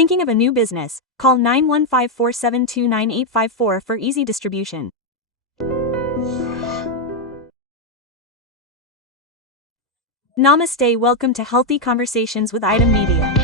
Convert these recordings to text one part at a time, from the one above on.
Thinking of a new business? Call 915-472-9854 for easy distribution. Namaste, welcome to Healthy Conversations with iDream Media.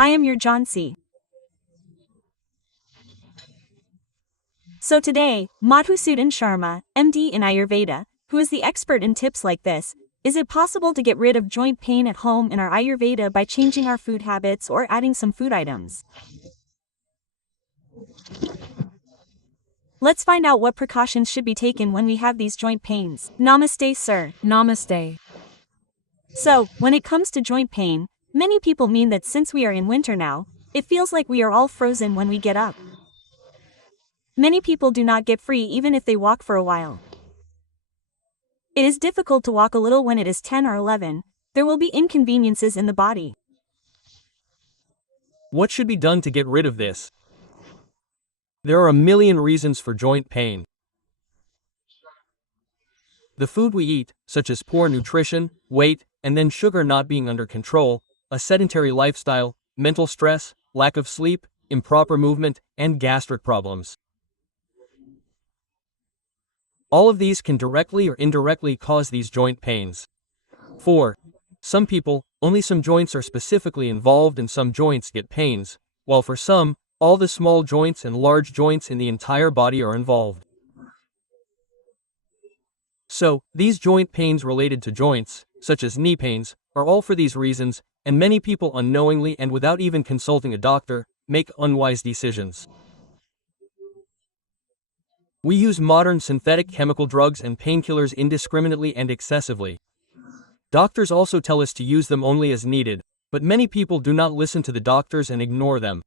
I am your Jhansi. So today, Madhusudhan Sharma, MD in Ayurveda, who is the expert in tips like this, is it possible to get rid of joint pain at home in our Ayurveda by changing our food habits or adding some food items? Let's find out what precautions should be taken when we have these joint pains. Namaste, sir. Namaste. So, when it comes to joint pain, many people mean that since we are in winter now, it feels like we are all frozen when we get up. Many people do not get free even if they walk for a while. It is difficult to walk a little when it is 10 or 11, there will be inconveniences in the body. What should be done to get rid of this? There are a million reasons for joint pain. The food we eat, such as poor nutrition, weight, and then sugar not being under control, a sedentary lifestyle, mental stress, lack of sleep, improper movement, and gastric problems. All of these can directly or indirectly cause these joint pains. For some people, only some joints are specifically involved and some joints get pains, while for some, all the small joints and large joints in the entire body are involved. So, these joint pains related to joints, such as knee pains, are all for these reasons, and many people unknowingly and without even consulting a doctor, make unwise decisions. We use modern synthetic chemical drugs and painkillers indiscriminately and excessively. Doctors also tell us to use them only as needed, but many people do not listen to the doctors and ignore them.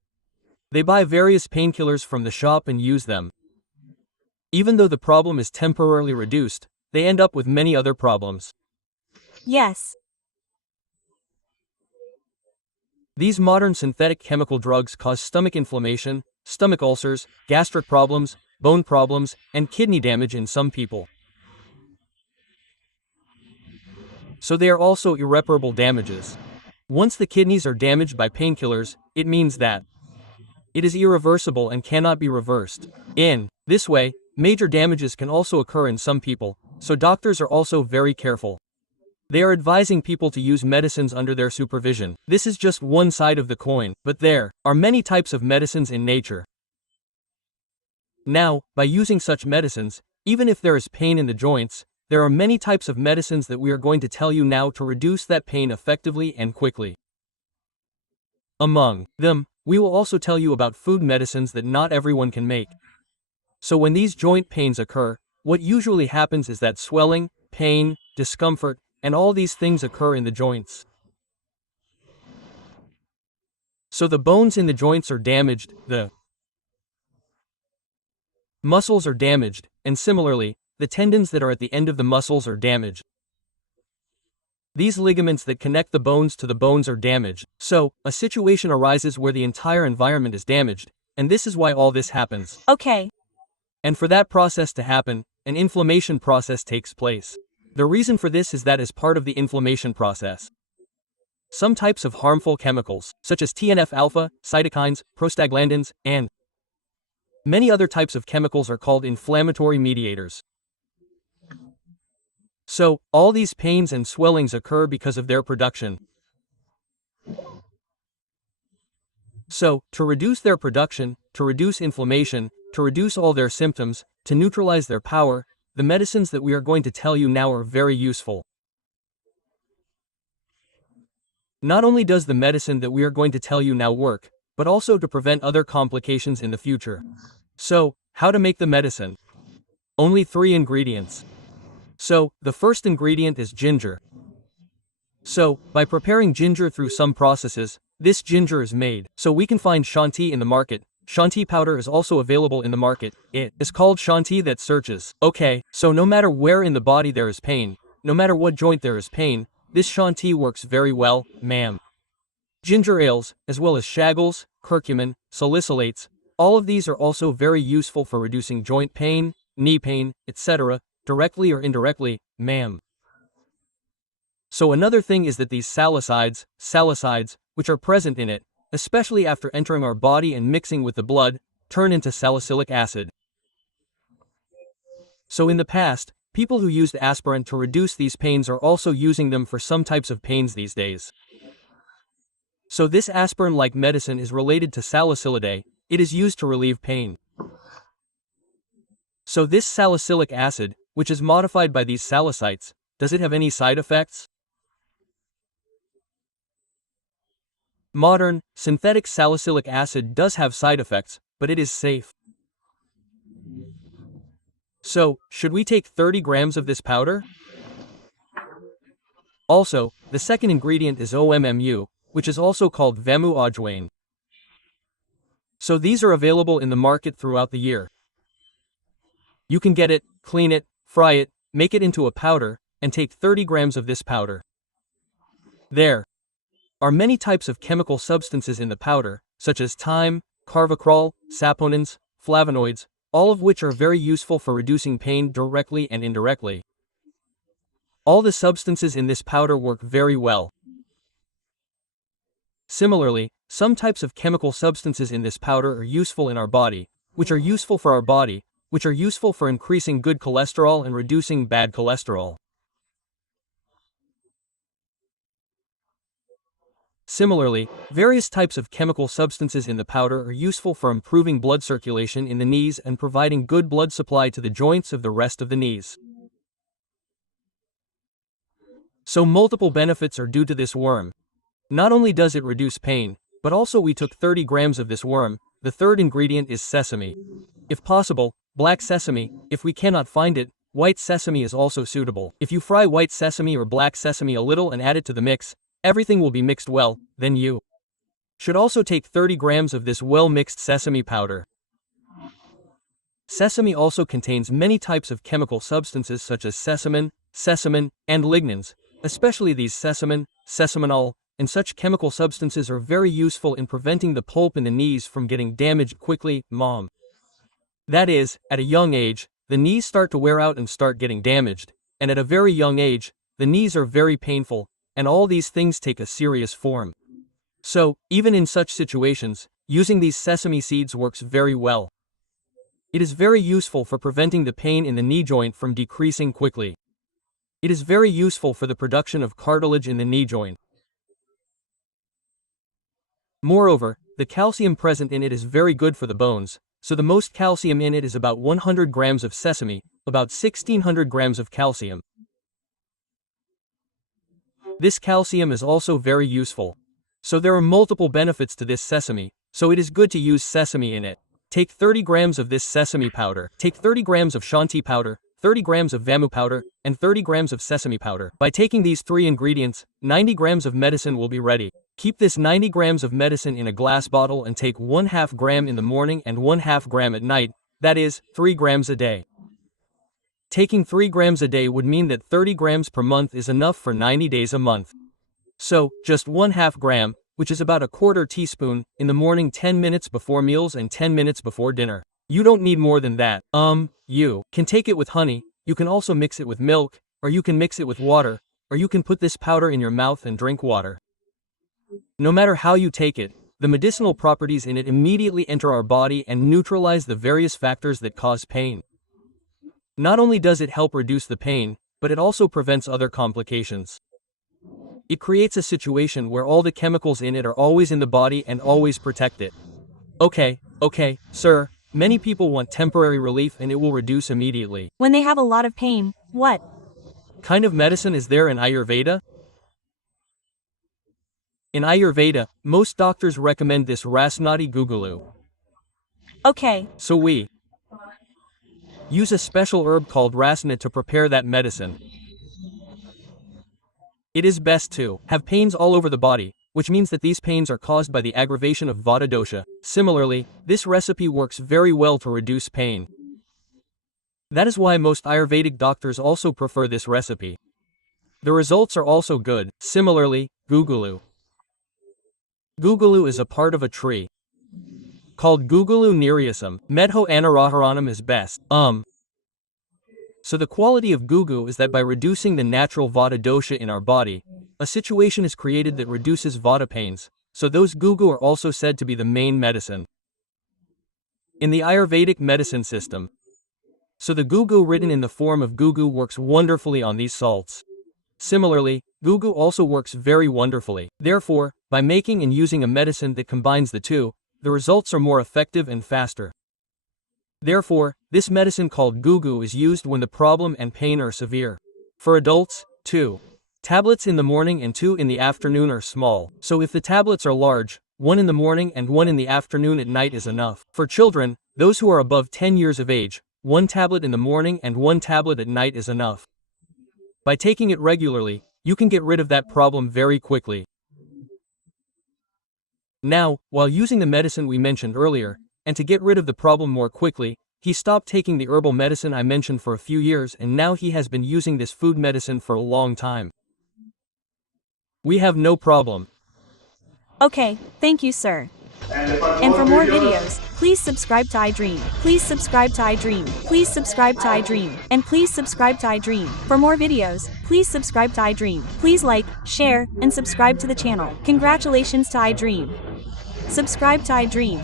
They buy various painkillers from the shop and use them. Even though the problem is temporarily reduced, they end up with many other problems. Yes. These modern synthetic chemical drugs cause stomach inflammation, stomach ulcers, gastric problems, bone problems, and kidney damage in some people. So they are also irreparable damages. Once the kidneys are damaged by painkillers, it means that it is irreversible and cannot be reversed. In this way, major damages can also occur in some people, so doctors are also very careful. They are advising people to use medicines under their supervision. This is just one side of the coin, but there are many types of medicines in nature. Now, by using such medicines, even if there is pain in the joints, there are many types of medicines that we are going to tell you now to reduce that pain effectively and quickly. Among them, we will also tell you about food medicines that not everyone can make. So when these joint pains occur, what usually happens is that swelling, pain, discomfort, and all these things occur in the joints. So the bones in the joints are damaged, the muscles are damaged, and similarly, the tendons that are at the end of the muscles are damaged. These ligaments that connect the bones to the bones are damaged, so a situation arises where the entire environment is damaged, and this is why all this happens. Okay. And for that process to happen, an inflammation process takes place. The reason for this is that as part of the inflammation process, some types of harmful chemicals, such as TNF-alpha, cytokines, prostaglandins, and many other types of chemicals are called inflammatory mediators. So, all these pains and swellings occur because of their production. So, to reduce their production, to reduce inflammation, to reduce all their symptoms, to neutralize their power, the medicines that we are going to tell you now are very useful. Not only does the medicine that we are going to tell you now work, but also to prevent other complications in the future. So, how to make the medicine? Only 3 ingredients. So, the first ingredient is ginger. So, by preparing ginger through some processes, this ginger is made. So we can find Shanti in the market. Shanti powder is also available in the market. It is called Shanti that searches. Okay, so no matter where in the body there is pain, no matter what joint there is pain, this Shanti works very well, ma'am. Ginger ales, as well as shaggles, curcumin, salicylates, all of these are also very useful for reducing joint pain, knee pain, etc., directly or indirectly, ma'am. So another thing is that these salicydes, which are present in it, especially after entering our body and mixing with the blood, turn into salicylic acid. So in the past, people who used aspirin to reduce these pains are also using them for some types of pains these days. So this aspirin-like medicine is related to salicylidae. It is used to relieve pain. So this salicylic acid, which is modified by these salicylates, does it have any side effects? Modern, synthetic salicylic acid does have side effects, but it is safe. So, should we take 30 grams of this powder? Also, the second ingredient is OMMU, which is also called Vemu Ajwain. So these are available in the market throughout the year. You can get it, clean it, fry it, make it into a powder, and take 30 grams of this powder. There are many types of chemical substances in the powder, such as thyme, carvacrol, saponins, flavonoids, all of which are very useful for reducing pain directly and indirectly. All the substances in this powder work very well. Similarly, some types of chemical substances in this powder are useful in our body, which are useful for our body, which are useful for increasing good cholesterol and reducing bad cholesterol. Similarly, various types of chemical substances in the powder are useful for improving blood circulation in the knees and providing good blood supply to the joints of the rest of the knees. So multiple benefits are due to this worm. Not only does it reduce pain, but also we took 30 grams of this worm. The third ingredient is sesame. If possible, black sesame. If we cannot find it, white sesame is also suitable. If you fry white sesame or black sesame a little and add it to the mix, everything will be mixed well, then you should also take 30 grams of this well-mixed sesame powder. Sesame also contains many types of chemical substances such as sesamin, and lignans, especially these sesamin, sesaminol, and such chemical substances are very useful in preventing the pulp in the knees from getting damaged quickly, That is, at a young age, the knees start to wear out and start getting damaged, and at a very young age, the knees are very painful, and all these things take a serious form. So, even in such situations, using these sesame seeds works very well. It is very useful for preventing the pain in the knee joint from decreasing quickly. It is very useful for the production of cartilage in the knee joint. Moreover, the calcium present in it is very good for the bones, so the most calcium in it is about 100 grams of sesame, about 1600 grams of calcium. This calcium is also very useful. So there are multiple benefits to this sesame, so it is good to use sesame in it. Take 30 grams of this sesame powder. Take 30 grams of shanti powder, 30 grams of vamu powder, and 30 grams of sesame powder. By taking these three ingredients, 90 grams of medicine will be ready. Keep this 90 grams of medicine in a glass bottle and take 1/2 gram in the morning and 1/2 gram at night, that is, 3 grams a day. Taking 3 grams a day would mean that 30 grams per month is enough for 90 days a month. So, just 1/2 gram, which is about a 1/4 teaspoon, in the morning 10 minutes before meals and 10 minutes before dinner. You don't need more than that. You can take it with honey, you can also mix it with milk, or you can mix it with water, or you can put this powder in your mouth and drink water. No matter how you take it, the medicinal properties in it immediately enter our body and neutralize the various factors that cause pain. Not only does it help reduce the pain, but it also prevents other complications. It creates a situation where all the chemicals in it are always in the body and always protect it. Okay, sir, many people want temporary relief and it will reduce immediately. When they have a lot of pain, what kind of medicine is there in Ayurveda? In Ayurveda, most doctors recommend this Rasnati Gugulu. Okay. So we use a special herb called rasna to prepare that medicine. It is best to have pains all over the body, which means that these pains are caused by the aggravation of Vata dosha. Similarly, this recipe works very well to reduce pain. That is why most Ayurvedic doctors also prefer this recipe. The results are also good. Similarly, Gugulu. Gugulu is a part of a tree called Gugulu nereusum. Medho anaraharanam is best. So the quality of gugu is that by reducing the natural vata dosha in our body, a situation is created that reduces vata pains, so those gugu are also said to be the main medicine. In the Ayurvedic medicine system, so the gugu written in the form of gugu works wonderfully on these salts. Similarly, gugu also works very wonderfully. Therefore, by making and using a medicine that combines the two, the results are more effective and faster. Therefore, this medicine called gugu is used when the problem and pain are severe. For adults, 2 tablets in the morning and 2 in the afternoon are small, so if the tablets are large, 1 in the morning and 1 in the afternoon at night is enough. For children, those who are above 10 years of age, 1 tablet in the morning and 1 tablet at night is enough. By taking it regularly, you can get rid of that problem very quickly. Now, while using the medicine we mentioned earlier, and to get rid of the problem more quickly, he stopped taking the herbal medicine I mentioned for a few years and now he has been using this food medicine for a long time. We have no problem. Okay, thank you, sir. And for more videos, please subscribe to iDream. Please subscribe to iDream. Please subscribe to iDream. And please subscribe to iDream. For more videos, please subscribe to iDream. Please like, share, and subscribe to the channel. Congratulations to iDream. Subscribe to iDream.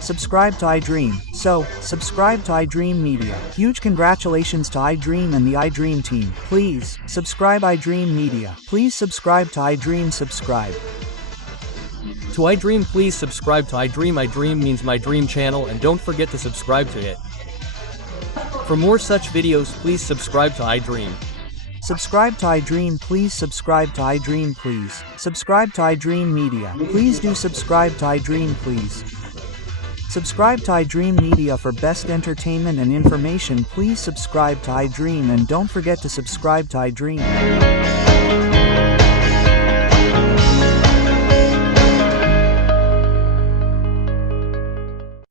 Subscribe to iDream. So, subscribe to iDream Media. Huge congratulations to iDream and the iDream team. Please, subscribe iDream Media. Please subscribe to iDream. Subscribe. To iDream, please subscribe to iDream. iDream means my dream channel and don't forget to subscribe to it. For more such videos, please subscribe to iDream. Subscribe to iDream. Please subscribe to iDream. Please subscribe to iDream Media. Please do subscribe to iDream. Please subscribe to iDream Media for best entertainment and information. Please subscribe to iDream and don't forget to subscribe to iDream.